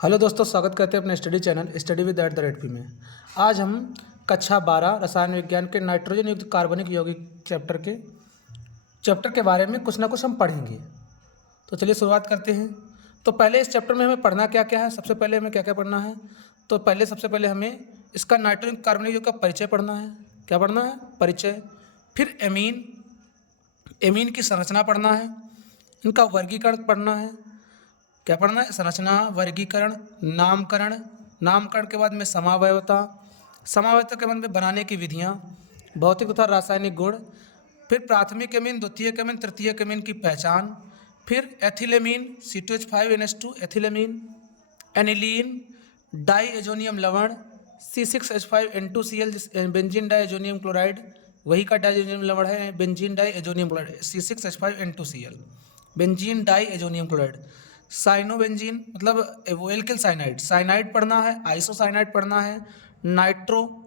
Hello दोस्तों, स्वागत करते हैं अपने study channel study with @P में। आज हम कक्षा 12 रसायन विज्ञान के नाइट्रोजन युक्त कार्बनिक यौगिक चैप्टर के बारे में कुछ ना कुछ हम पढ़ेंगे। तो चलिए शुरुआत करते हैं। तो पहले इस चैप्टर में हमें पढ़ना क्या क्या है, सबसे पहले हमें क्या क्या पढ़ना है। तो सबसे पहले हमें इसका नाइट्रोजन कार्बनिक यौगिक का परिचय पढ़ना है। क्या पढ़ना है? परिचय। फिर एमीन की संरचना पढ़ना है, इनका वर्गीकरण पढ़ना है। क्या पढ़ना है? संरचना, वर्गीकरण, नामकरण के बाद में समावयवता के बाद में बनाने की विधियाँ, भौतिक तथा रासायनिक गुण, फिर प्राथमिक एमीन, द्वितीयक एमीन, तृतीयक एमीन की पहचान, फिर एथिलेमीन C2H5NH2 एथिलेमीन, एनिलीन, डाईएजोनियम लवण C6H5N2Cl बेंजीन डाईएजोनियम क्लोराइड, वही का डाईएजोनियम लवण है benzene diazonium chloride C6H5N2Cl benzene diazonium chloride, cyanobenzene मतलब वो एल्किल साइनाइड पढ़ना है, आइसोसाइनाइड पढ़ना है, नाइट्रो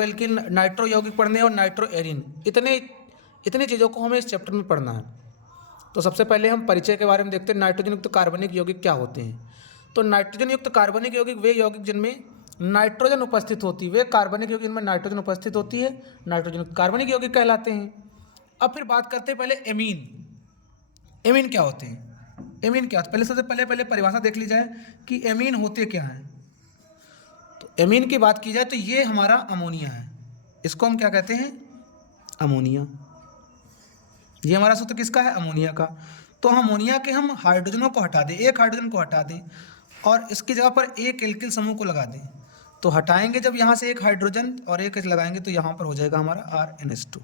एल्किल नाइट्रो यौगिक पढ़ने और नाइट्रो एरिन। इतनी चीज़ों को हमें इस चैप्टर में पढ़ना है। तो सबसे पहले हम परिचय के बारे में देखते हैं। नाइट्रोजन युक्त कार्बनिक यौगिक क्या होते हैं? तो नाइट्रोजन युक्त कार्बनिक यौगिक वे यौगिक जिनमें नाइट्रोजन उपस्थित होती है, वे कार्बनिक यौगिक जिनमें नाइट्रोजन उपस्थित होती है, नाइट्रोजन युक्त कार्बनिक यौगिक कहलाते हैं। अब फिर बात करते हैं पहले एमीन क्या होते हैं। एमीन क्या होते हैं? सबसे पहले परिभाषा देख ली जाए कि एमीन होते क्या हैं। तो एमीन की बात की जाए तो ये हमारा अमोनिया है। इसको हम क्या कहते हैं? अमोनिया। ये हमारा सूत्र किसका है? अमोनिया का। तो अमोनिया के हम हाइड्रोजनों को हटा दें, एक हाइड्रोजन को हटा दें और इसकी जगह पर एक एल्किल समूह को लगा दें। तो हटाएंगे जब यहाँ से एक हाइड्रोजन और एक लगाएंगे तो यहाँ पर हो जाएगा हमारा RNH2।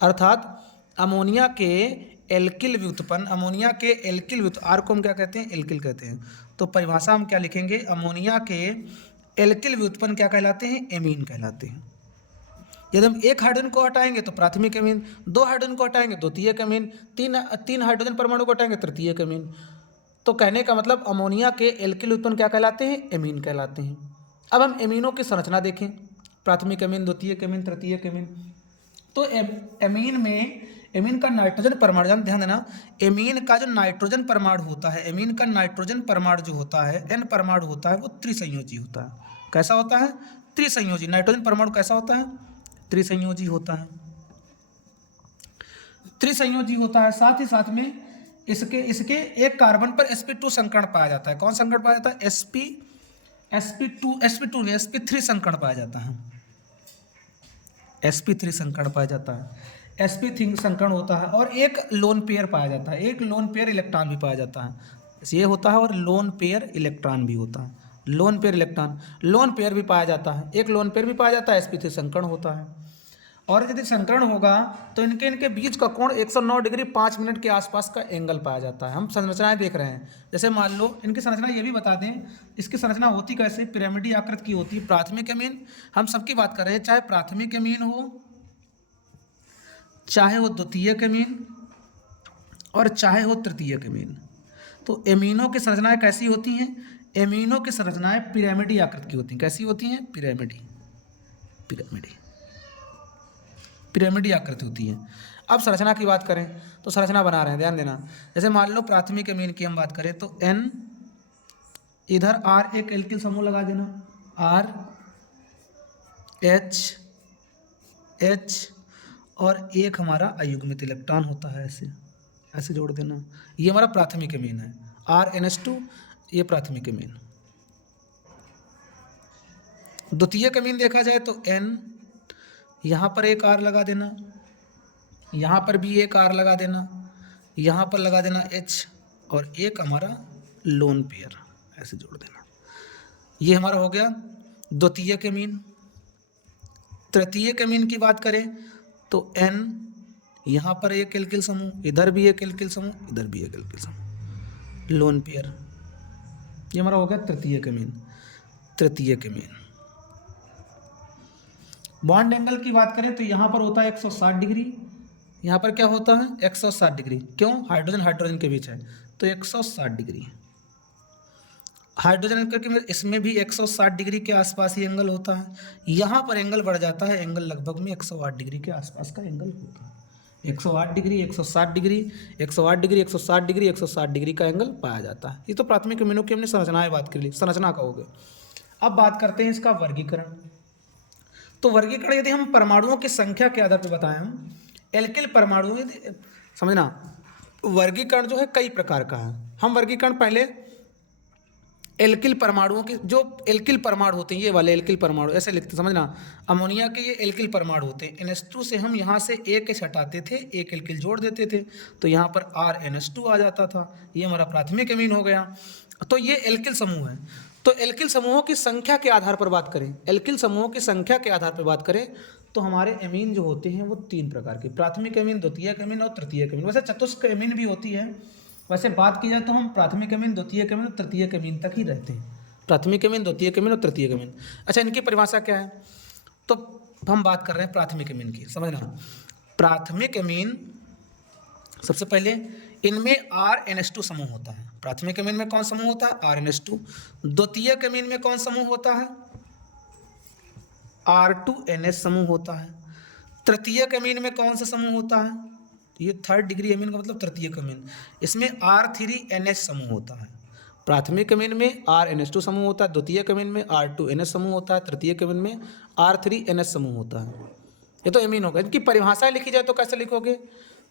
अर्थात अमोनिया के एल्किल व्युत्पन्न आर को हम क्या कहते हैं? एल्किल कहते हैं। तो परिभाषा हम क्या लिखेंगे? अमोनिया के एल्किल व्युत्पन्न क्या कहलाते हैं? एमीन कहलाते हैं। यदि हम एक हाइड्रोजन को हटाएंगे तो प्राथमिक एमीन, दो हाइड्रोजन को हटाएंगे द्वितीयक एमीन, तीन हाइड्रोजन परमाणु को हटाएंगे तृतीयक एमीन। तो कहने का मतलब अमोनिया के एल्किल व्युत्पन्न क्या कहलाते हैं? एमीन कहलाते हैं। अब हम एमीनों की संरचना देखें। प्राथमिक एमीन, द्वितीयक एमीन, तृतीयक एमीन। तो एमीन का नाइट्रोजन परमाणु, ध्यान देना, एमीन का जो नाइट्रोजन परमाणु होता है, एमीन का नाइट्रोजन परमाणु जो होता है, N परमाणु होता है, वो त्रिसंयोजी होता है। कैसा होता है? त्रिसंयोजी। नाइट्रोजन परमाणु कैसा होता है? त्रिसंयोजी होता है। त्रिसंयोजी होता है। साथ ही साथ में इसके एक कार्बन पर sp2 संकरण पाया जाता है। कौन संकरण पाया जाता है? sp2 नहीं, sp3 संकरण पाया जाता है। sp3 संकरण पाया जाता है। sp3 संकरण होता है और एक लोन पेयर पाया जाता है, एक लोन पेयर इलेक्ट्रॉन भी पाया जाता है। ये होता है और लोन पेयर इलेक्ट्रॉन भी होता है। लोन पेयर भी पाया जाता है, एक लोन पेयर भी पाया जाता है, sp3 संकरण होता है। और यदि संकरण होगा तो इनके बीच का कोण 109 डिग्री 5 मिनट के आसपास का एंगल पाया जाता है। हम संरचनाएं देख रहे हैं, जैसे मान लो इनकी संरचना ये भी बता दें, इसकी संरचना होती कैसे? पिरामिडी आकृति की होती है। प्राथमिक एमीन, हम सबकी बात कर रहे हैं, चाहे प्राथमिक एमीन हो, चाहे वो द्वितीयक एमीन और चाहे हो तृतीयक एमीन। तो एमीनों की संरचनाएं कैसी होती हैं? एमीनों की संरचनाएं पिरामिडी आकृति की होती हैं। कैसी होती हैं? पिरामिडी आकृति होती है। अब संरचना की बात करें तो संरचना बना रहे हैं, ध्यान देना। जैसे मान लो प्राथमिक एमीन की हम बात करें तो N, इधर R एक एल्किल समूह लगा देना, R H और एक हमारा अयुग्मित इलेक्ट्रॉन होता है, ऐसे जोड़ देना। ये हमारा प्राथमिक एमीन है, RNH2, ये प्राथमिक एमीन। द्वितीयक एमीन देखा जाए तो N, यहाँ पर एक R लगा देना, यहाँ पर भी एक R लगा देना, यहाँ पर लगा देना H और एक हमारा लोन पेयर, ऐसे जोड़ देना। ये हमारा हो गया द्वितीयक एमीन। तृतीयक एमीन की बात करें तो N, यहाँ पर एक एल्किल समूह, इधर भी एक एल्किल समूह, इधर भी एक एल्किल समूह, लोन पेयर। ये हमारा हो गया तृतीयक एमीन। बॉन्ड एंगल की बात करें तो यहाँ पर होता है 160 डिग्री, यहाँ पर क्या होता है? 160 डिग्री। क्यों? हाइड्रोजन के बीच है तो 160 डिग्री। हाइड्रोजन करके इसमें भी 160 डिग्री के आसपास ही एंगल होता है। यहाँ पर एंगल बढ़ जाता है, एंगल लगभग में 108 डिग्री के आसपास का एंगल होता है। 108 degree, 160 degree, 108 degree, 160 degree, 160 degree का एंगल पाया जाता है। ये तो प्राथमिक अमीनों की हमने संरचनाएं बात कर ली, संरचना का हो गया। अब बात करते हैं इसका वर्गीकरण। तो वर्गीकरण यदि हम परमाणुओं की संख्या के आधार पर बताएं, हम एल्किल परमाणु, समझना वर्गीकरण जो है कई प्रकार का है। हम वर्गीकरण पहले एल्किल परमाणुओं की, जो एल्किल परमाणु होते हैं, ये वाले एल्किल परमाणु ऐसे लिखते, समझना अमोनिया के ये एल्किल परमाणु होते हैं। NH2 से हम यहाँ से एक हटाते थे, एक एल्किल जोड़ देते थे, तो यहाँ पर RNH2 आ जाता था। ये हमारा प्राथमिक अमीन हो गया। तो ये एल्किल समूह है। तो एल्किल समूहों की संख्या के आधार पर बात करें, एल्किल समूहों की संख्या के आधार पर बात करें तो हमारे अमीन जो होते हैं वो 3 प्रकार के, प्राथमिक अमीन, द्वितीयक अमीन और तृतीयक अमीन। वैसे चतुष्क अमीन भी होती है, वैसे बात की जाए तो हम प्राथमिक अमीन, द्वितीयक अमीन और तृतीयक अमीन तक ही रहते हैं। प्राथमिक अमीन, द्वितीयक अमीन और तृतीयक अमीन। अच्छा, इनकी परिभाषा क्या है? तो हम बात कर रहे हैं प्राथमिक अमीन की, समझना। प्राथमिक अमीन सबसे पहले इनमें RNH2 समूह होता है। प्राथमिक अमीन में कौन समूह होता है? RNH2। द्वितीयक अमीन में कौन समूह होता है? R2NH समूह होता है। तृतीयक अमीन में कौन सा समूह होता है? ये 3rd डिग्री अमीन का मतलब तृतीयक अमीन, इसमें R3NH समूह होता है। प्राथमिक अमीन में RNH2 समूह होता है, द्वितीयक अमीन में R2NH समूह होता है, तृतीयक अमीन में R3NH समूह होता है। ये तो अमीन होगा। इनकी परिभाषाएं लिखी जाए तो कैसे लिखोगे?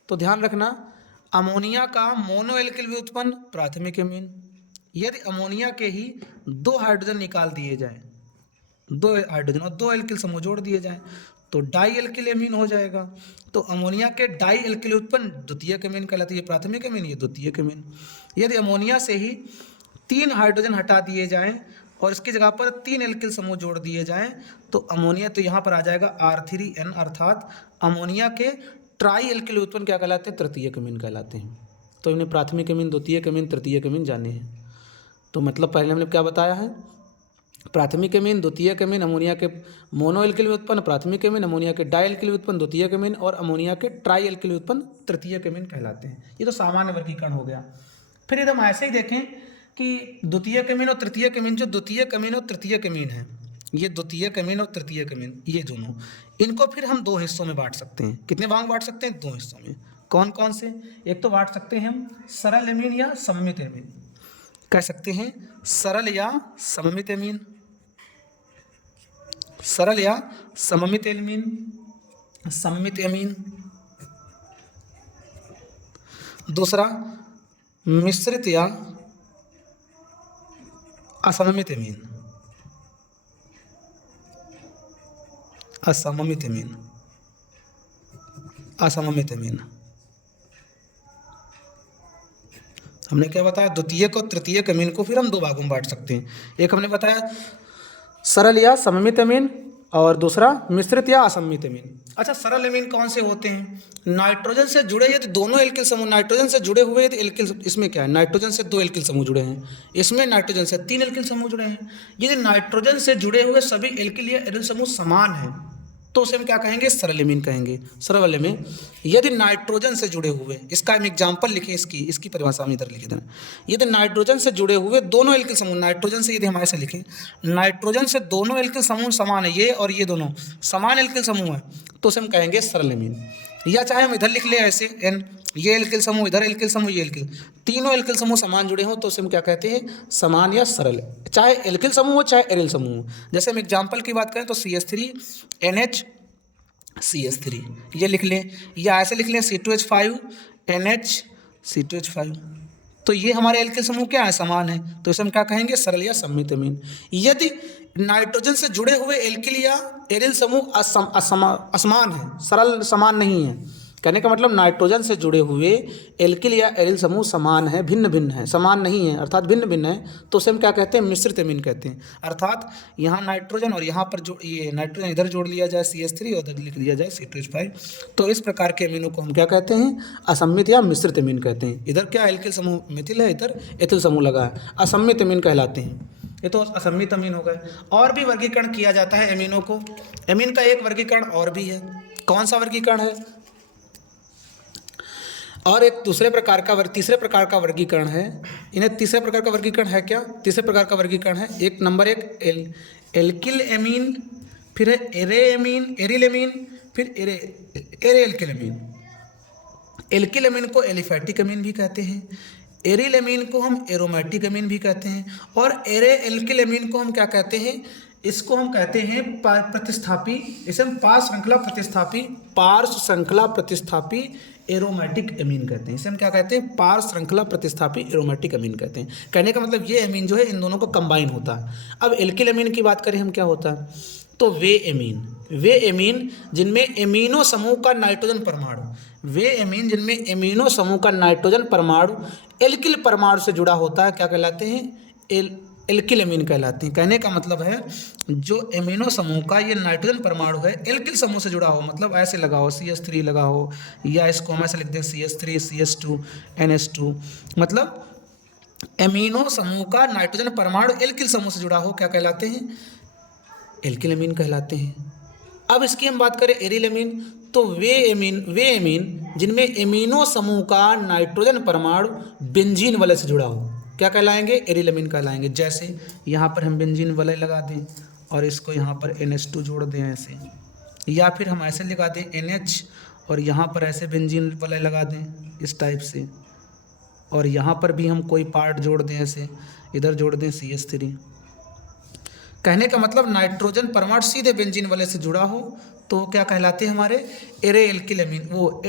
तो ध्यान रखना, अमोनिया का मोनो एल्किल व्युत्पन्न प्राथमिक अमीन। यदि अमोनिया के ही 2 हाइड्रोजन निकाल दिए जाए, 2 हाइड्रोजन और 2 एल्किल समूह जोड़ दिए जाए तो डाई एल्किल अमीन हो जाएगा। तो अमोनिया के डाई एल्किल उत्पन्न द्वितीयक अमीन कहलाती है, प्राथमिक अमीन, ये द्वितीयक अमीन। यदि अमोनिया से ही 3 हाइड्रोजन हटा दिए जाएं और इसकी जगह पर 3 एल्किल समूह जोड़ दिए जाएं तो अमोनिया, तो यहाँ पर आ जाएगा R3N, अर्थात अमोनिया के ट्राई एल्किल उत्पन्न क्या कहलाते हैं? तृतीयक अमीन कहलाते हैं। तो इन्हें प्राथमिक अमीन, द्वितीयक अमीन, तृतीयक अमीन जाने हैं। तो मतलब पहले हमने क्या बताया है? प्राथमिक अमीन, द्वितीयक अमीन, अमोनिया के मोनो एल्किल उत्पन्न प्राथमिक अमीन, अमोनिया के डाई एल्किल उत्पन्न द्वितीयक अमीन और अमोनिया के ट्राई एल्किल उत्पन्न तृतीयक अमीन कहलाते हैं। ये तो सामान्य वर्गीकरण हो गया। फिर यदि हम ऐसे ही देखें कि द्वितीयक अमीन और तृतीयक अमीन, जो द्वितीयक अमीन और तृतीयक अमीन है, ये द्वितीयक अमीन और तृतीयक अमीन, ये दोनों, इनको फिर हम 2 हिस्सों में बांट सकते हैं। कितने भाग बांट सकते हैं? 2 हिस्सों में। कौन कौन से? एक तो बांट सकते हैं हम सरल अमीन या सममित अमीन, कह सकते हैं सरल या सममित अमीन, सरल या सममित अमीन, सममित अमीन। दूसरा मिश्रित या असममित अमीन, असममित अमीन, असममित अमीन। हमने क्या बताया? द्वितीयक और तृतीयक अमीन को फिर हम 2 भागों में बांट सकते हैं। एक हमने बताया सरल या सममित अमीन और दूसरा मिश्रित या असममित अमीन। अच्छा, सरल अमीन कौन से होते हैं? नाइट्रोजन से जुड़े यदि दोनों एल्किल समूह, नाइट्रोजन से जुड़े हुए यदि एल्किल, इसमें क्या है? नाइट्रोजन से 2 एल्किल समूह जुड़े हैं, इसमें नाइट्रोजन से 3 एल्किल समूह जुड़े हैं। यदि नाइट्रोजन से जुड़े हुए सभी एल्किल या एरिल समूह समान हैं तो उसे हम क्या कहेंगे? सरल अमीन कहेंगे, सरल अमीन। यदि नाइट्रोजन से जुड़े हुए, इसका हम एग्जाम्पल लिखें, इसकी परिभाषा हम इधर लिख दें। यदि नाइट्रोजन से जुड़े हुए दोनों एल्किल समूह, नाइट्रोजन से यदि हम ऐसे लिखें, नाइट्रोजन से दोनों एल्किल समूह समान है, ये और ये दोनों समान एल्किल समूह है, तो उसे हम कहेंगे सरल अमीन। या चाहे हम इधर लिख ले ऐसे N, ये एल्किल समूह, इधर एल्किल समूह, ये एल्किल, तीनों एल्किल समूह समान जुड़े हों तो उसे हम क्या कहते हैं? समान या सरल। चाहे एल्किल समूह हो चाहे एरिल समूह हो। जैसे हम एग्जाम्पल की बात करें तो CH3NH CH3 ये लिख लें, या ऐसे लिख लें C2H5 NH C2H5। तो ये हमारे एल्किल समूह क्या है? समान है, तो इसे हम क्या कहेंगे? सरल या सममित अमीन। यदि नाइट्रोजन से जुड़े हुए एल्किल या एरिल समूह असमान है, सरल समान नहीं है, कहने का मतलब नाइट्रोजन से जुड़े हुए एल्किल या एरिल समूह समान है, भिन्न भिन्न है, समान नहीं है अर्थात भिन्न भिन्न है, तो उसे हम क्या कहते हैं? मिश्रित अमीन कहते हैं। अर्थात यहाँ नाइट्रोजन और यहाँ पर जो ये नाइट्रोजन इधर जोड़ लिया जाए CH3 और उधर लिख लिया जाए C2H5, तो इस प्रकार के अमीनों को हम क्या कहते हैं? असममित या मिश्रित अमीन कहते हैं। इधर क्या एल्किल समूह मिथिल है, इधर एथिल समूह लगा है, असममित अमीन कहलाते हैं। ये तो असममित अमीन हो गए। और भी वर्गीकरण किया जाता है अमीनों को। अमीन का एक वर्गीकरण और भी है। कौन सा वर्गीकरण है? और एक तीसरे प्रकार का वर्गीकरण है। इन्हें तीसरे प्रकार का वर्गीकरण है क्या? तीसरे प्रकार का वर्गीकरण है, एक नंबर एक एल्किल एमीन, फिर है एरे एमीन, एरिल एमीन, फिर एरे एल्किल एमीन। एल्किल अमीन को एलिफैटिक अमीन भी कहते हैं, एरिल अमीन को हम एरोमेटिक अमीन भी कहते हैं, और एरे एल्किल अमीन को हम क्या कहते हैं, इसको हम कहते हैं प्रतिस्थापी, इसे हम पार्श्व श्रृंखला प्रतिस्थापी एरोमेटिक अमीन कहते हैं। इसे हम क्या कहते हैं, पार्श्व श्रृंखला प्रतिस्थापी एरोमेटिक अमीन कहते हैं। कहने का मतलब ये अमीन जो है इन दोनों को कंबाइन होता है। अब एल्किल अमीन की बात करें हम, क्या होता है, तो वे अमीन जिनमें एमिनो समूह का नाइट्रोजन परमाणु एल्किल परमाणु से जुड़ा होता है, क्या कहलाते हैं, एल्किल अमीन कहलाते हैं। कहने का मतलब है जो एमिनो समूह का ये नाइट्रोजन परमाणु है एल्किल समूह से जुड़ा हो, मतलब ऐसे लगाओ CH3 लगाओ, या इसको हम ऐसे लिख दें CH3 CH2 NH2, मतलब एमिनो समूह का नाइट्रोजन परमाणु एल्किल समूह से जुड़ा हो, क्या कहलाते हैं, एल्किल अमीन कहलाते हैं। अब इसकी हम बात करें एरिल अमीन, तो वे अमीन जिनमें एमिनो समूह का नाइट्रोजन परमाणु बेंजीन वलय से जुड़ा हो, क्या कहलाएंगे, एरिल अमीन कहलाएंगे। जैसे यहाँ पर हम बेंजीन वलय लगा दें और इसको यहाँ पर NH2 जोड़ दें ऐसे, या फिर हम ऐसे लगा दें NH और यहाँ पर ऐसे बेंजीन वलय लगा दें इस टाइप से, और यहाँ पर भी हम कोई पार्ट जोड़ दें ऐसे, इधर जोड़ दें CH3। कहने का मतलब नाइट्रोजन परमाणु सीधे बेंजीन वलय से जुड़ा हो तो क्या कहलाते हैं हमारे, एरे एल्किल अमीन, वो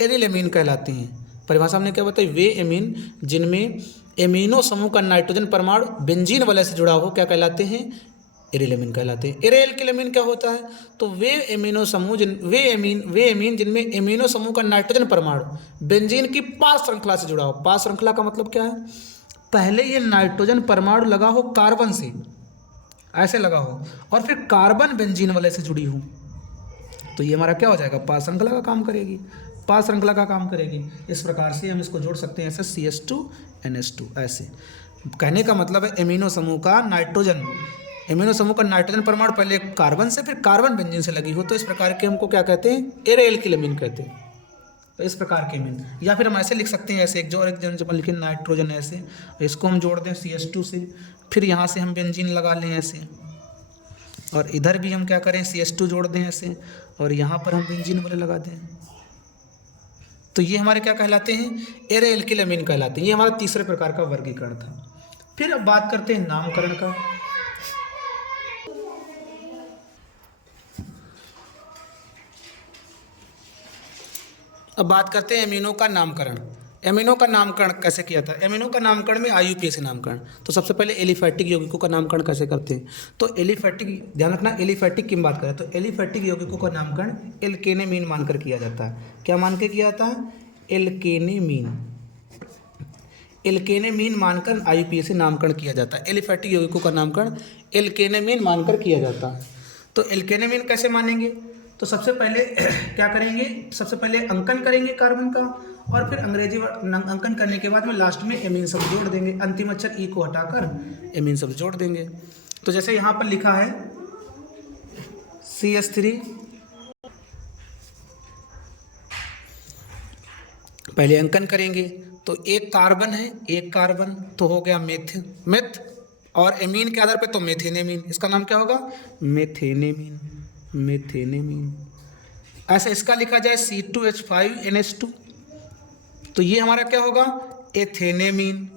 एरिल अमीन कहलाते हैं। परिभाषा हमने क्या बताई, वे अमीन जिनमें एमिनो समूह का नाइट्रोजन परमाणु बेंजीन वलय से जुड़ा हो, क्या कहलाते हैं, एरिल अमीन कहलाते हैं। एरे एल्किल अमीन क्या होता है, तो वे अमीन जिनमें एमिनो समूह का नाइट्रोजन परमाणु बेंजीन की पास श्रृंखला से जुड़ा हो। पास श्रृंखला का मतलब क्या है, पहले ये नाइट्रोजन परमाणु लगा हो कार्बन से, ऐसे लगा हो, और फिर कार्बन बेंजीन वलय से जुड़ी हो, तो ये हमारा क्या हो जाएगा, पास श्रृंखला का काम करेगी, इस प्रकार से हम इसको जोड़ सकते हैं ऐसे CH2 NH2 ऐसे। कहने का मतलब है एमिनो समूह का नाइट्रोजन परमाणु पहले कार्बन से फिर कार्बन बेंजीन से लगी हो, तो इस प्रकार के हमको क्या कहते हैं, एरे एल्किल अमीन कहते हैं। तो इस प्रकार के अमीन, या फिर हम ऐसे लिख सकते हैं ऐसे, एक जन लिखे नाइट्रोजन ऐसे, इसको हम जोड़ दें CH2 से, फिर यहाँ से हम बेंजीन लगा लें ऐसे, और इधर भी हम क्या करें, CH2 जोड़ दें ऐसे, और यहाँ पर हम बेंजीन वाले लगा दें, तो ये हमारे क्या कहलाते हैं, एरे एल्किल अमीन कहलाते हैं। ये हमारा तीसरे प्रकार का वर्गीकरण था। फिर अब बात करते हैं नामकरण का। अब बात करते हैं एमिनो का नामकरण। एमिनो का नामकरण कैसे किया था, एमिनो का नामकरण में IUPAC से नामकरण। तो सबसे पहले एलिफैटिक यौगिकों का नामकरण कैसे करते हैं, तो एलिफैटिक, ध्यान रखना एलिफैटिक की बात करें तो एलिफैटिक यौगिकों का नामकरण एल्केनेमीन मानकर किया जाता है। क्या मान के किया जाता है, एल्केनेमीन मानकर IUPAC से नामकरण किया जाता है। एलिफैटिक यौगिकों का नामकरण एल्केनेमीन मानकर किया जाता है। तो एल्केनेमीन कैसे मानेंगे, तो सबसे पहले क्या करेंगे, सबसे पहले अंकन करेंगे कार्बन का, और फिर अंग्रेजी अंकन करने के बाद में लास्ट में एमीन शब्द जोड़ देंगे, अंतिम अक्षर ई को हटाकर एमीन शब्द जोड़ देंगे। तो जैसे यहाँ पर लिखा है CH3, पहले अंकन करेंगे तो एक कार्बन तो हो गया मेथ, और एमीन के आधार पे तो मेथेनेमीन, इसका नाम क्या होगा, मेथेनेमीन। ऐसे इसका लिखा जाए C2H5NH2, तो ये हमारा क्या होगा, एथेनेमीन,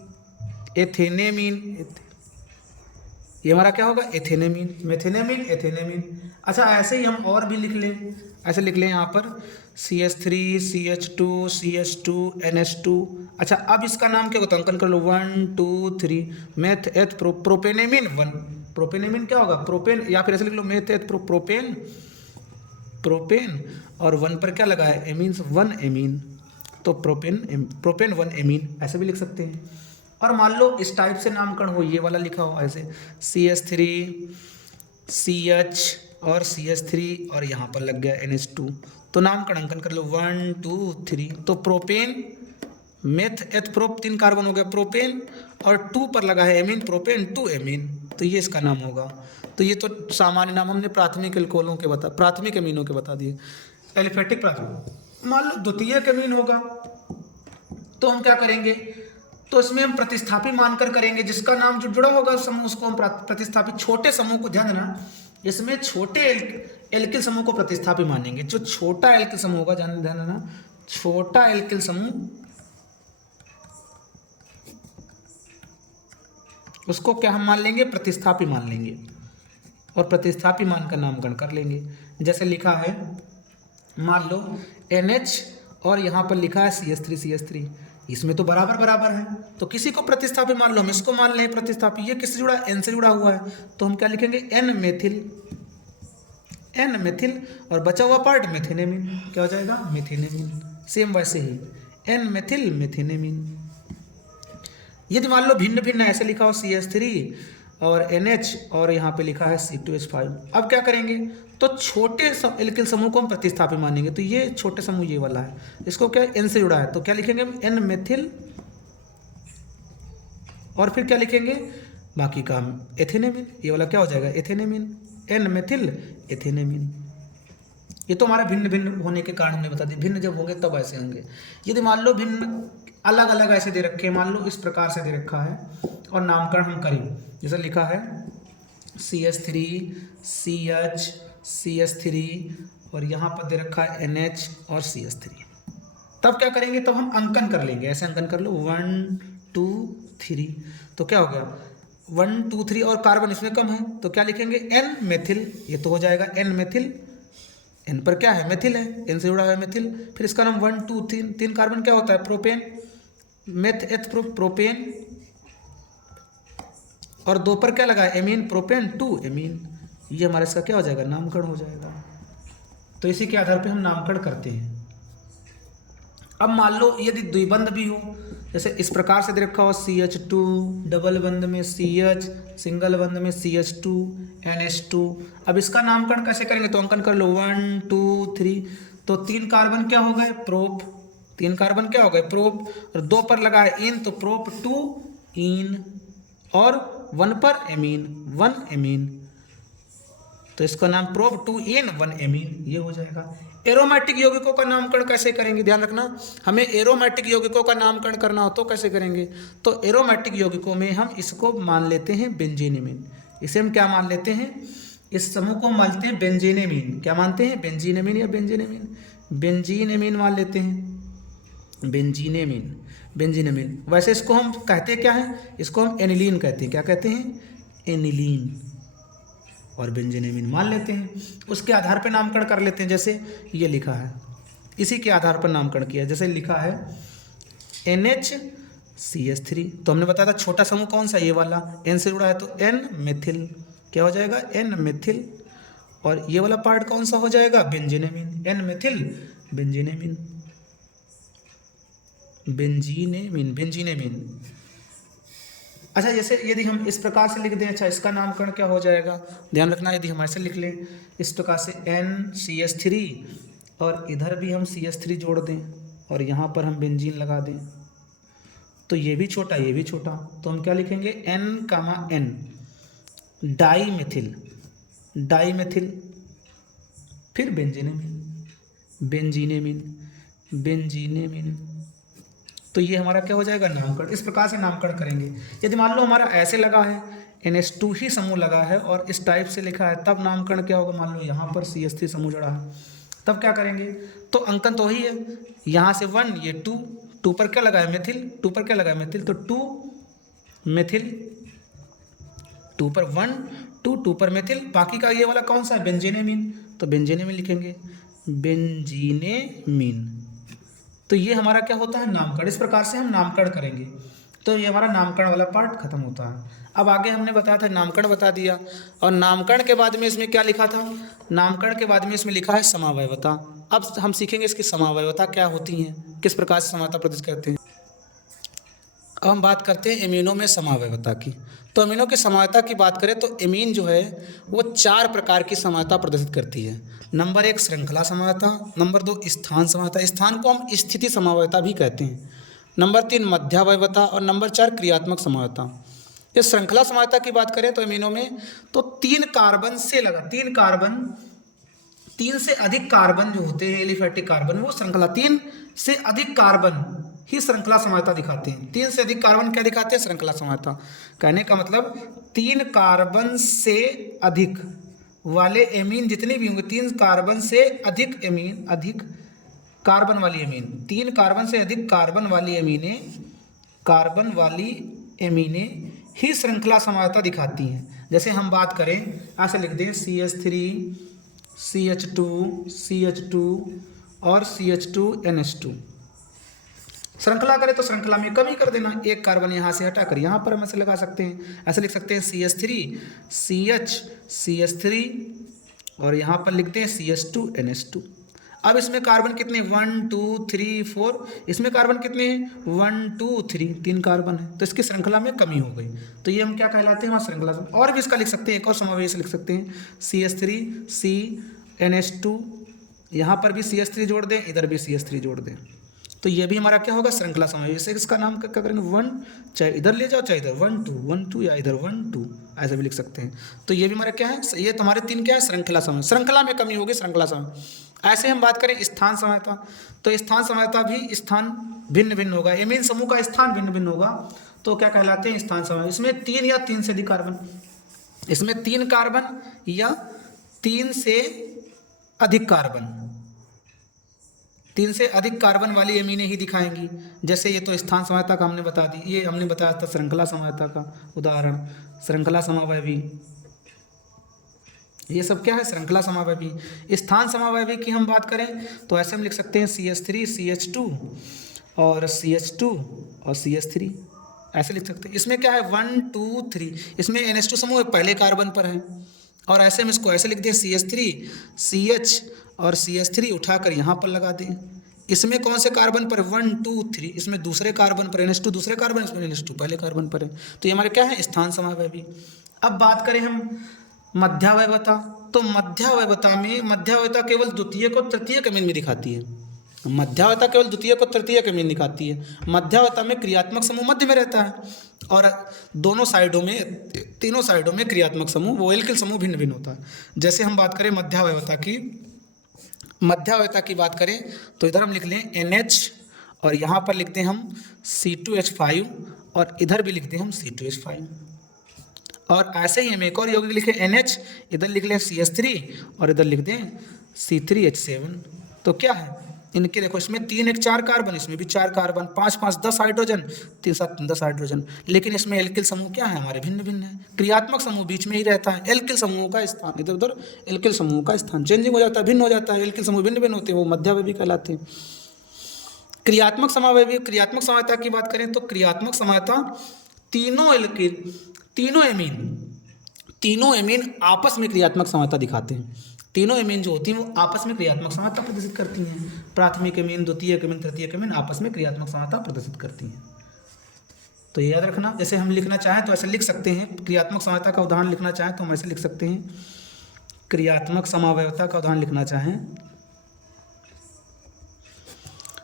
ये हमारा क्या होगा, एथेनेमीन, एथेनेमीन। अच्छा ऐसे ही हम और भी लिख लें, ऐसे लिख लें यहाँ पर CH3 CH2 CH2 NH2। अच्छा अब इसका नाम क्या होता है, अंकन कर लो 1 2 3 मेथ एथ प्रोपेनेमीन 1, प्रोपेनेमीन क्या होगा, प्रोपेन, या फिर ऐसे लिख लो मेथ एथ प्रोपेन, और 1 पर क्या लगा है, एमीन्स 1 एमीन, तो प्रोपेन 1 एमीन, ऐसे भी लिख सकते हैं। और मान लो इस टाइप से नामकरण हो, ये वाला लिखा हो ऐसे CH3 CH और CH3 और यहाँ पर लग गया NH2, तो नामकरण अंकन कर लो 1 2 3, तो propane meth eth prop 3 carbon हो गया प्रोपेन, और 2 पर लगा है एमीन, प्रोपेन 2 एमीन, तो ये इसका नाम होगा। तो ये तो सामान्य नाम हमने प्राथमिक एल्कोहलों के प्राथमिक एमीनों के बता दिए। एलिफैटिक प्राथमिक, मान लो द्वितीयक एमीन होगा तो हम क्या करेंगे, तो इसमें हम प्रतिस्थापी मानकर करेंगे, जिसका नाम जो जुड़ा होगा समूह उसको हम प्रतिस्थापी, छोटे समूह को ध्यान देना, इसमें छोटे एल्किल समूह को प्रतिस्थापी मानेंगे। जो छोटा एल्किल समूह होगा ध्यान देना, छोटा एल्किल समूह उसको क्या हम मान लेंगे, प्रतिस्थापी मान लेंगे, और प्रतिस्थापी मान का नामकरण कर लेंगे। जैसे लिखा है, मान लो NH और यहाँ पर लिखा है CH3, इसमें तो बराबर बराबर है, तो किसी को प्रतिस्थापी मान लो, हम इसको मान लें प्रतिस्थापी। ये किससे जुड़ा है, N से जुड़ा हुआ है, तो हम क्या लिखेंगे, N मेथिल, और बचा हुआ पार्ट मेथिनेमिन, क्या हो जाएगा, मेथिनेमिन। सेम वैसे ही N मेथिल मेथिनेमिन। यदि मान लो भिन्न भिन्न ऐसे लिखा हो CH3 और NH और यहाँ पे लिखा है C2H5, अब क्या करेंगे, तो छोटे एल्किल समूह को हम प्रतिस्थापी मानेंगे। तो ये छोटे समूह ये वाला है, इसको क्या N से जुड़ा है, तो क्या लिखेंगे हम, N मेथिल, और फिर क्या लिखेंगे, बाकी का हम एथिनेमिन, ये वाला क्या हो जाएगा, एथिनेमिन, N मेथिल एथिनेमिन। ये तो हमारा भिन्न भिन्न होने के कारण हमने बता दिया, भिन्न जब होंगे तब ऐसे होंगे। यदि मान लो भिन्न अलग अलग ऐसे दे रखे हैं, मान लो इस प्रकार से दे रखा है और नामकरण हम करें, जैसे लिखा है CH3 CH CH3 और यहाँ पर दे रखा है NH और CH3, तब क्या करेंगे, तब हम अंकन कर लेंगे, ऐसे अंकन कर लो 1 2 3, तो क्या हो गया 1 2 3, और कार्बन इसमें कम है तो क्या लिखेंगे, N मेथिल, ये तो हो जाएगा N मेथिल, N पर क्या है, मेथिल है, N से जुड़ा है मेथिल। फिर इसका नाम 1 2 3, 3 कार्बन क्या होता है, प्रोपेन, मेथ एथ प्रोपेन, और 2 पर क्या लगा है, एमीन, प्रोपेन 2 एमीन। ये हमारा इसका क्या हो जाएगा, नामकरण हो जाएगा। तो इसी के आधार पे हम नामकरण करते हैं। अब मान लो यदि द्विबंध भी हो, जैसे इस प्रकार से दे रखा हो CH2, डबल बंध में CH, सिंगल बंध में CH2 NH2, अब इसका नामकरण कैसे करेंगे, तो अंकन कर लो 1 2 3, तो 3 कार्बन क्या हो गए, प्रोप, 3 कार्बन क्या हो गए, प्रोप, और 2 पर लगा है इन, तो प्रोप 2 इन, और 1 पर एमीन 1 एमीन, तो इसका नाम प्रोप 2 इन 1 एमीन, ये हो जाएगा। एरोमेटिक यौगिकों का नामकरण कैसे करेंगे, ध्यान रखना, हमें एरोमेटिक यौगिकों का नामकरण करना हो तो कैसे करेंगे, तो एरोमेटिक यौगिकों में हम इसको मान लेते हैं बेंजीनेमिन। इसे हम क्या मान लेते हैं, इस समूह को मानते हैं बेंजीनेमिन, क्या मानते हैं, बेंजीनेमिन या बेंजीनेमिन, बेंजीनेमिन मान लेते हैं, बेंजीनेमिन। वैसे इसको हम कहते क्या हैं, इसको हम एनिलीन कहते हैं, क्या कहते हैं, एनिलीन, और बेंजीनेमिन मान लेते हैं। उसके आधार पर नामकरण कर लेते हैं, जैसे ये लिखा है, इसी के आधार पर नामकरण किया, जैसे लिखा है NHCH3, तो हमने बताया था छोटा समूह कौन सा, ये वाला, N से जुड़ा है तो N मेथिल, क्या हो जाएगा, N मेथिल, और ये वाला पार्ट कौन सा हो जाएगा, बेंजीनेमिन, N मेथिल बेंजीनेमिन, बेंजीनेमिन। अच्छा, जैसे यदि हम इस प्रकार से लिख दें, अच्छा इसका नामकरण क्या हो जाएगा, ध्यान रखना, यदि हम ऐसे लिख लें इस प्रकार से NCH3 और इधर भी हम CH3 जोड़ दें और यहाँ पर हम बेंजीन लगा दें, तो ये भी छोटा ये भी छोटा, तो हम क्या लिखेंगे, N, डाईमेथिल, फिर बेंजीनेमिन, तो ये हमारा क्या हो जाएगा, नामकरण। इस प्रकार से नामकरण करेंगे। यदि मान लो हमारा ऐसे लगा है, NH2 ही समूह लगा है और इस टाइप से लिखा है, तब नामकरण क्या होगा, मान लो यहाँ पर CH3 समूह जुड़ा है, तब क्या करेंगे, तो अंकन तो वही है, यहाँ से 1, ये 2 पर क्या लगा है, मेथिल, 2 पर क्या लगा है, मेथिल, तो 2 मेथिल, 2 पर 1 2 पर मेथिल, बाकी का ये वाला कौन सा है, बेंजीनेमिन, तो बेंजीनेमिन लिखेंगे, बेंजीनेमिन। तो ये हमारा क्या होता है, नामकरण। इस प्रकार से हम नामकरण करेंगे, तो ये हमारा नामकरण वाला पार्ट खत्म होता है। अब आगे हमने बताया था, नामकरण बता दिया, और नामकरण के बाद में इसमें क्या लिखा था, नामकरण के बाद में इसमें लिखा है समावयवता। अब हम सीखेंगे इसकी समावयवता क्या होती हैं, किस प्रकार से समावयवता प्रदर्शित करते हैं। अब हम बात करते हैं एमीनों में समावयवता की। तो अमीनों की समावयवता की बात करें तो एमीन जो है वो 4 प्रकार की समावयवता प्रदर्शित करती है। नंबर 1 श्रृंखला समावयवता, नंबर 2 स्थान समावयवता, स्थान को हम स्थिति समावयवता भी कहते हैं, नंबर 3 मध्यावयवता, और नंबर 4 क्रियात्मक समावयवता। इस श्रृंखला समावयवता की बात करें तो अमीनों में तो 3 कार्बन से लगा 3 से अधिक कार्बन जो होते हैं एलिफैटिक कार्बन, वो श्रृंखला 3 से अधिक कार्बन ही श्रृंखला समावयवता दिखाते हैं। 3 से अधिक कार्बन क्या दिखाते हैं, श्रृंखला समावयवता। कहने का मतलब 3 कार्बन से अधिक वाले एमीन जितने भी होंगे, 3 कार्बन से अधिक एमीन, अधिक कार्बन वाली एमीन, 3 कार्बन से अधिक कार्बन वाली एमीनें ही श्रृंखला समवायता दिखाती हैं। जैसे हम बात करें, ऐसे लिख दें CH3 CH2 और CH2NH2। श्रृंखला करें तो श्रृंखला में कमी कर देना, एक कार्बन यहाँ से हटाकर यहाँ पर हम ऐसे लगा सकते हैं। ऐसे लिख सकते हैं CH3 और यहाँ पर लिखते हैं CH2NH2। अब इसमें कार्बन कितने 1 2 3 4, इसमें कार्बन कितने हैं 1 2 3, 3 कार्बन है, तो इसकी श्रृंखला में कमी हो गई। तो ये हम क्या कहलाते हैं, हमारा श्रृंखला। और भी इसका लिख सकते हैं, एक और समावेश लिख सकते हैं CH3 CNH2, यहाँ पर भी CH3 जोड़ दें, इधर भी CH3 जोड़ दें, तो ये भी हमारा क्या होगा श्रृंखला समावेश। इसका नाम क्या करेंगे 1, चाहे इधर ले जाओ चाहे इधर 1 2 या इधर 1 2, ऐसे भी लिख सकते हैं। तो ये भी हमारा क्या है, ये तुम्हारे 3 क्या है श्रृंखला समय, श्रृंखला में कमी होगी श्रृंखला समय। ऐसे हम बात करें स्थान समवायता, तो स्थान समवायता भी स्थान भिन्न भिन्न होगा, एमीन समूह का स्थान भिन्न भिन्न होगा, तो क्या कहलाते हैं स्थान समवाय। इसमें 3 या 3 से अधिक कार्बन, इसमें 3 कार्बन या 3 से अधिक कार्बन, 3 से अधिक कार्बन वाली एमीनें ही दिखाएंगी। जैसे ये तो स्थान समवायता का हमने बता दी, ये हमने बताया था श्रृंखला समवायता का उदाहरण, श्रृंखला समवायवी, ये सब क्या है श्रृंखला समवायवी। स्थान समवायवी की हम बात करें तो ऐसे हम लिख सकते हैं CH3 CH2 और CH2 और CH3, ऐसे लिख सकते हैं। इसमें क्या है 1 2 3, इसमें NH2 समूह पहले कार्बन पर है, और ऐसे हम इसको ऐसे लिख दें CH3 CH और CH3 उठाकर यहाँ पर लगा दें। इसमें कौन से कार्बन पर 1 2 3, इसमें दूसरे कार्बन पर NH2 दूसरे कार्बन, इसमें NH2 पहले कार्बन पर है, तो ये हमारे क्या है स्थान समवायवी। अब बात करें हम मध्यावयवता, तो मध्यावयवता केवल द्वितीयक और तृतीयक एमीन में दिखाती है। मध्यावयवता केवल द्वितीयक और तृतीयक एमीन दिखाती है। मध्यावयवता में क्रियात्मक समूह मध्य में रहता है, और दोनों साइडों में, तीनों साइडों में क्रियात्मक समूह वो एल्किल समूह भिन्न भिन्न होता है। जैसे हम बात करें मध्यावयवता की बात करें तो इधर हम लिख लें NH और यहाँ पर लिखते हैं हम C2H5 और इधर भी लिखते हैं हम C2H5, और ऐसे ही हम एक और यौगिक लिखें NH, इधर लिख लें CH3 और इधर लिख दें C3H7। तो क्या है इनके, देखो इसमें 3 1 4 कार्बन, इसमें भी 4 कार्बन, 5 5 10 हाइड्रोजन, 3 7 10 हाइड्रोजन, लेकिन इसमें एल्किल समूह क्या है हमारे भिन्न भिन्न है। क्रियात्मक समूह बीच में ही रहता है, एल्किल समूह का स्थान इधर उधर, एल्किल समूह का स्थान चेंजिंग हो जाता है, भिन्न हो जाता है, एल्किल समूह भिन्न भिन्न होते हैं, वो मध्यावयवी कहलाते हैं। क्रियात्मक समवायता की बात करें तो क्रियात्मक समवायता तीनों एल्किल तीनों एमीन आपस में क्रियात्मक समवायता दिखाते हैं। तीनों एमीन जो होती हैं वो आपस में क्रियात्मक समवायता प्रदर्शित करती हैं। प्राथमिक एमीन, द्वितीयक एमीन, तृतीयक एमीन आपस में क्रियात्मक समवायता प्रदर्शित करती हैं। तो ये याद रखना, जैसे हम लिखना चाहें तो ऐसे लिख सकते हैं, क्रियात्मक समवायता का उदाहरण लिखना चाहें तो हम ऐसे लिख सकते हैं। क्रियात्मक समवायता का उदाहरण लिखना चाहें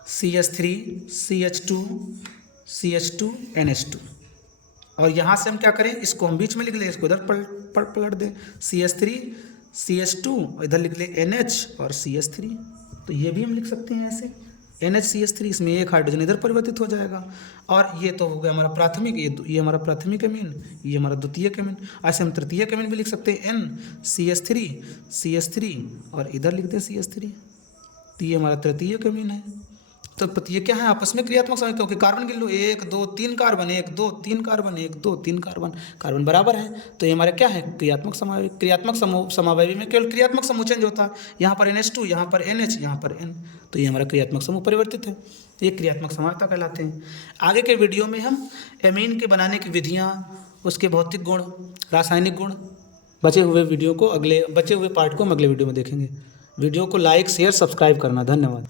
CH3 CH2 CH2 NH2, और यहाँ से हम क्या करें, इसको हम बीच में लिख लें, इसको इधर पलट दें CH3 CH2, इधर लिख लें NH और CH3। तो ये भी हम लिख सकते हैं ऐसे NH-CH3, इसमें एक हाइड्रोजन इधर परिवर्तित हो जाएगा। और ये तो हो गया हमारा प्राथमिक, ये हमारा प्राथमिक एमीन, ये हमारा द्वितीयक एमीन। ऐसे हम तृतीयक एमीन भी लिख सकते हैं NCH3 और इधर लिख दें CH3, तो ये हमारा तृतीयक एमीन है। तो ये क्या है आपस में क्रियात्मक समवाय, क्योंकि कार्बन गिन लो 1 2 3 कार्बन, 1 2 3 कार्बन, 1 2 3 कार्बन बराबर है, तो ये हमारे क्या है क्रियात्मक समवाय। क्रियात्मक समवायवी में केवल क्रियात्मक समूह चेंज होता है, यहाँ पर NH2, यहाँ पर NH, यहाँ पर N, तो ये हमारा क्रियात्मक समूह परिवर्तित है, ये क्रियात्मक समवायता कहलाते हैं। आगे के वीडियो में हम एमीन के बनाने की विधियाँ, उसके भौतिक गुण, रासायनिक गुण, बचे हुए पार्ट को हम अगले वीडियो में देखेंगे। वीडियो को लाइक शेयर सब्सक्राइब करना, धन्यवाद।